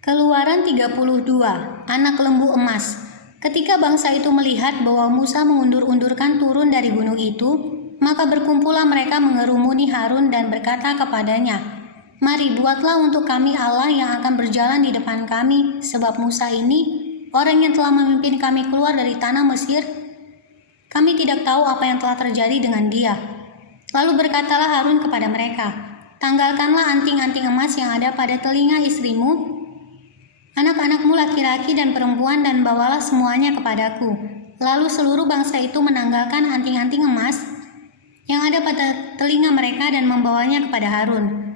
Keluaran 32, anak lembu emas. Ketika bangsa itu melihat bahwa Musa mengundur-undurkan turun dari gunung itu, maka berkumpullah mereka mengerumuni Harun dan berkata kepadanya, "Mari buatlah untuk kami Allah yang akan berjalan di depan kami, sebab Musa ini, orang yang telah memimpin kami keluar dari tanah Mesir, kami tidak tahu apa yang telah terjadi dengan dia." Lalu berkatalah Harun kepada mereka, "Tanggalkanlah anting-anting emas yang ada pada telinga istrimu, anak-anakmu laki-laki dan perempuan, dan bawalah semuanya kepadaku." Lalu seluruh bangsa itu menanggalkan anting-anting emas yang ada pada telinga mereka dan membawanya kepada Harun.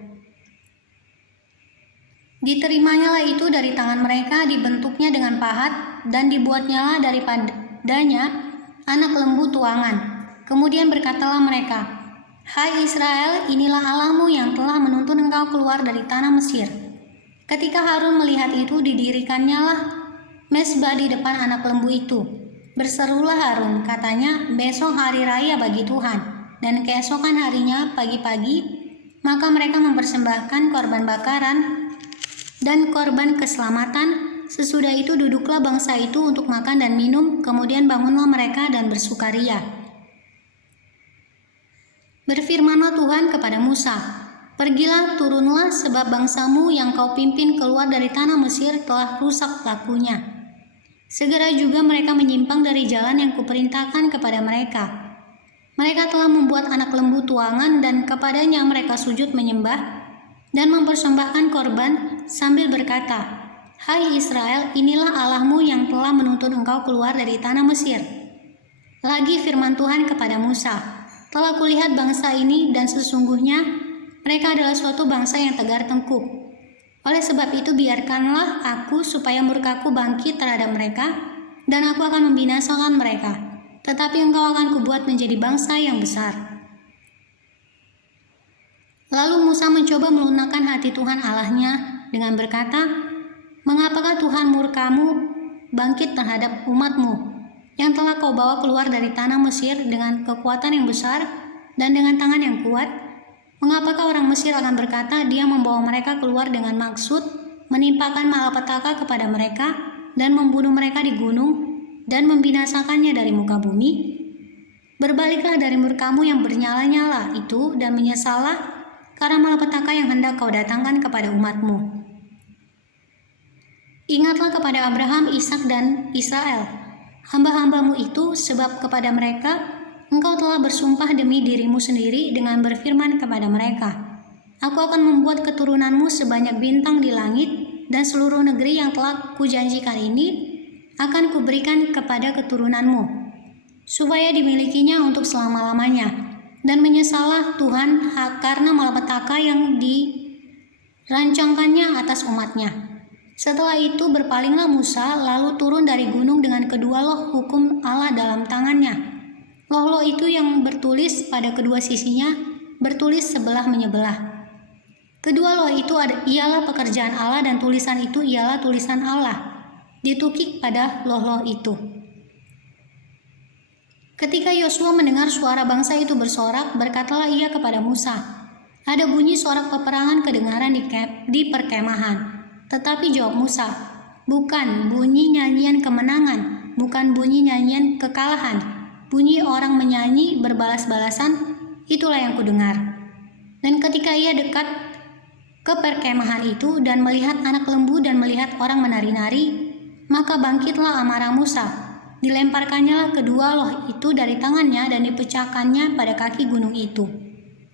Diterimanya itu dari tangan mereka, dibentuknya dengan pahat, dan dibuatnyalah daripadanya anak lembu tuangan. Kemudian berkatalah mereka, "Hai Israel, inilah Allahmu yang telah menuntun engkau keluar dari tanah Mesir." Ketika Harun melihat itu, didirikannya mezbah di depan anak lembu itu. Berserulah Harun, katanya, "Besok hari raya bagi Tuhan." Dan keesokan harinya pagi-pagi, maka mereka mempersembahkan korban bakaran dan korban keselamatan. Sesudah itu duduklah bangsa itu untuk makan dan minum, kemudian bangunlah mereka dan bersukaria. Berfirmanlah Tuhan kepada Musa, "Pergilah, turunlah, sebab bangsamu yang kau pimpin keluar dari tanah Mesir telah rusak lakunya." Segera juga mereka menyimpang dari jalan yang kuperintahkan kepada mereka. Mereka telah membuat anak lembu tuangan, dan kepadanya mereka sujud menyembah dan mempersembahkan korban sambil berkata, "Hai Israel, inilah Allahmu yang telah menuntun engkau keluar dari tanah Mesir." Lagi firman Tuhan kepada Musa, "Telah kulihat bangsa ini, dan sesungguhnya mereka adalah suatu bangsa yang tegar tengkuk. Oleh sebab itu biarkanlah aku supaya murkaku bangkit terhadap mereka, dan aku akan membinasakan mereka. Tetapi engkau akan kubuat menjadi bangsa yang besar." Lalu Musa mencoba melunakkan hati Tuhan Allahnya dengan berkata, "Mengapakah Tuhan murkamu bangkit terhadap umatmu, yang telah kau bawa keluar dari tanah Mesir dengan kekuatan yang besar dan dengan tangan yang kuat? Mengapakah orang Mesir akan berkata, dia membawa mereka keluar dengan maksud menimpakan malapetaka kepada mereka dan membunuh mereka di gunung dan membinasakannya dari muka bumi? Berbaliklah dari murkamu yang bernyala-nyala itu dan menyesallah karena malapetaka yang hendak kau datangkan kepada umatmu. Ingatlah kepada Abraham, Ishak, dan Israel, hamba-hambamu itu, sebab kepada mereka engkau telah bersumpah demi dirimu sendiri dengan berfirman kepada mereka, 'Aku akan membuat keturunanmu sebanyak bintang di langit, dan seluruh negeri yang telah kujanjikan ini akan kuberikan kepada keturunanmu, supaya dimilikinya untuk selama-lamanya.' Dan menyesallah Tuhan karena malapetaka yang dirancangkannya atas umatnya. Setelah itu berpalinglah Musa, lalu turun dari gunung dengan kedua loh hukum Allah dalam tangannya. Loh-loh itu yang bertulis pada kedua sisinya, bertulis sebelah menyebelah. Kedua loh itu ialah pekerjaan Allah, dan tulisan itu ialah tulisan Allah, ditukik pada loh-loh itu. Ketika Yosua mendengar suara bangsa itu bersorak, berkatalah ia kepada Musa, "Ada bunyi sorak peperangan kedengaran di perkemahan." Tetapi jawab Musa, "Bukan bunyi nyanyian kemenangan, bukan bunyi nyanyian kekalahan. Bunyi orang menyanyi berbalas-balasan, itulah yang kudengar." Dan ketika ia dekat ke perkemahan itu dan melihat anak lembu dan melihat orang menari-nari, maka bangkitlah amarah Musa. Dilemparkannya kedua loh itu dari tangannya dan dipecahkannya pada kaki gunung itu.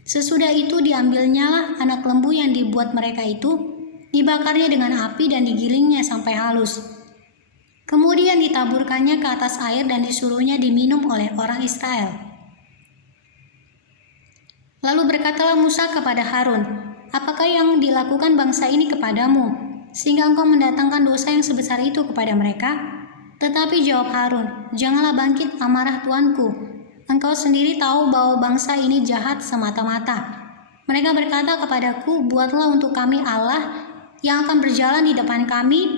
Sesudah itu diambilnyalah anak lembu yang dibuat mereka itu, dibakarnya dengan api dan digilingnya sampai halus. Kemudian ditaburkannya ke atas air dan disuruhnya diminum oleh orang Israel. Lalu berkatalah Musa kepada Harun, "Apakah yang dilakukan bangsa ini kepadamu, sehingga engkau mendatangkan dosa yang sebesar itu kepada mereka?" Tetapi jawab Harun, "Janganlah bangkit amarah tuanku. Engkau sendiri tahu bahwa bangsa ini jahat semata-mata. Mereka berkata kepadaku, 'Buatlah untuk kami Allah yang akan berjalan di depan kami,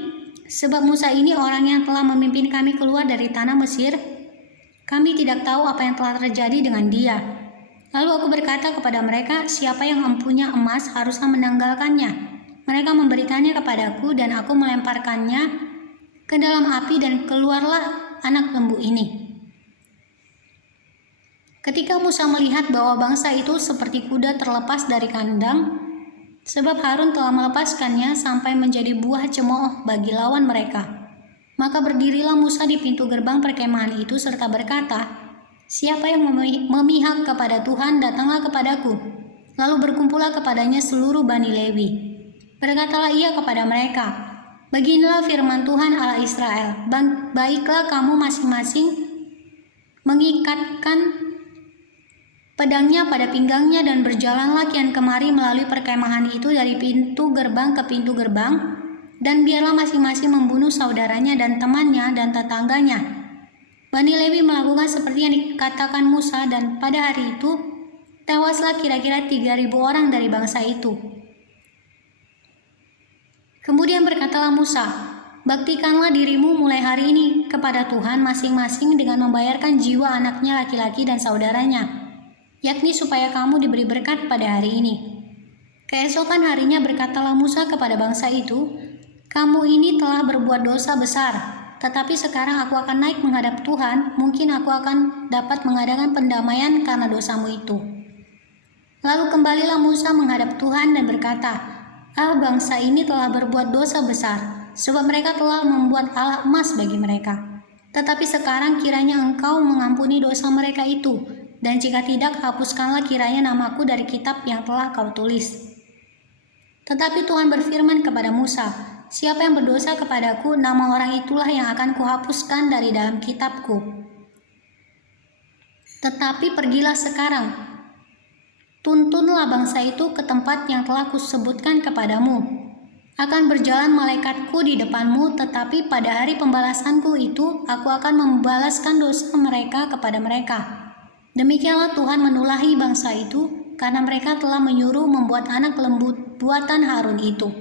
sebab Musa ini orang yang telah memimpin kami keluar dari tanah Mesir. Kami tidak tahu apa yang telah terjadi dengan dia.' Lalu aku berkata kepada mereka, 'Siapa yang mempunyai emas haruslah menanggalkannya.' Mereka memberikannya kepadaku dan aku melemparkannya ke dalam api dan keluarlah anak lembu ini. Ketika Musa melihat bahwa bangsa itu seperti kuda terlepas dari kandang, sebab Harun telah melepaskannya sampai menjadi buah cemooh bagi lawan mereka, maka berdirilah Musa di pintu gerbang perkemahan itu serta berkata, "Siapa yang memihak kepada Tuhan, datanglah kepadaku." Lalu berkumpullah kepadanya seluruh Bani Lewi. Berkatalah ia kepada mereka, "Beginilah firman Tuhan Allah Israel, baiklah kamu masing-masing mengikatkan pedangnya pada pinggangnya dan berjalanlah kian kemari melalui perkemahan itu dari pintu gerbang ke pintu gerbang, dan biarlah masing-masing membunuh saudaranya dan temannya dan tetangganya." Bani Lewi melakukan seperti yang dikatakan Musa, dan pada hari itu tewaslah kira-kira 3.000 orang dari bangsa itu. Kemudian berkatalah Musa, "Baktikanlah dirimu mulai hari ini kepada Tuhan masing-masing dengan membayarkan jiwa anaknya laki-laki dan saudaranya, yakni supaya kamu diberi berkat pada hari ini." Keesokan harinya berkatalah Musa kepada bangsa itu, "Kamu ini telah berbuat dosa besar, tetapi sekarang aku akan naik menghadap Tuhan, mungkin aku akan dapat mengadakan pendamaian karena dosamu itu." Lalu kembalilah Musa menghadap Tuhan dan berkata, bangsa ini telah berbuat dosa besar, sebab mereka telah membuat Allah emas bagi mereka. Tetapi sekarang kiranya Engkau mengampuni dosa mereka itu, dan jika tidak, hapuskanlah kiranya namaku dari kitab yang telah Kau tulis." Tetapi Tuhan berfirman kepada Musa, "Siapa yang berdosa kepadaku, nama orang itulah yang akan kuhapuskan dari dalam kitabku. Tetapi pergilah sekarang, tuntunlah bangsa itu ke tempat yang telah kusebutkan kepadamu. Akan berjalan malaikatku di depanmu, tetapi pada hari pembalasanku itu aku akan membalaskan dosa mereka kepada mereka." Demikianlah Tuhan menulahi bangsa itu, karena mereka telah menyuruh membuat anak lembu buatan Harun itu.